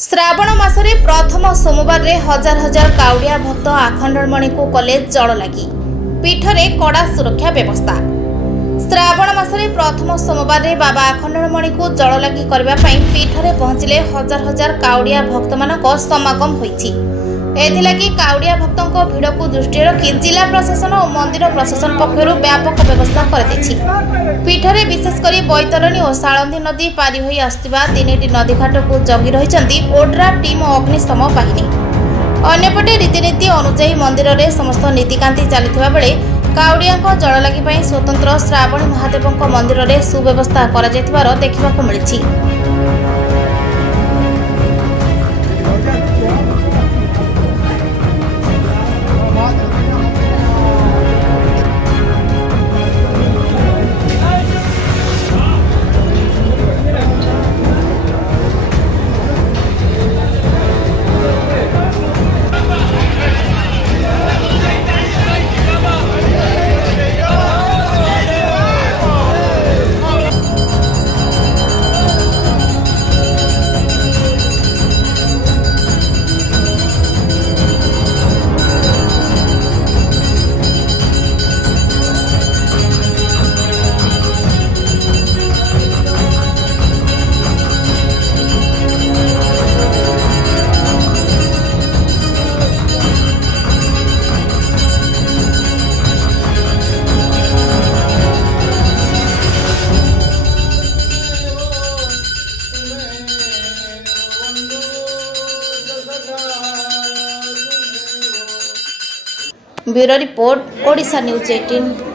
श्रावण मासरे प्रथम सोमवार रे हजार हजार काउडिया भक्त आखंडमणि को कले जल लगी पीठरे कड़ा सुरक्षा व्यवस्था। श्रावण मासरे प्रथम सोमवार रे बाबा आखंडमणि को जल लगी करबा पई पीठरे पहुंचले हजार हजार काउडिया भक्त मानक समागम होईछि। एथिलागि काउडिया भक्तों भिड़ को दृष्टि रखी जिला प्रशासन और मंदिर प्रशासन पक्षर व्यापक व्यवस्था कर पीठरे विशेषकर बैतरणी और सालंदी नदी पारी होई आसुवा तीन नदी घाट को जगी रही ओड्रा टीम और अग्निशम बाहिनी। अन्यपटे रीतिनीति अनुजाई मंदिर में समस्त नीतिकांति चलता बेले काउडिया जल लगी स्वतंत्र श्रावणी महादेव मंदिर में सुव्यवस्था देखा मिली। Bureau report Odisha news 18।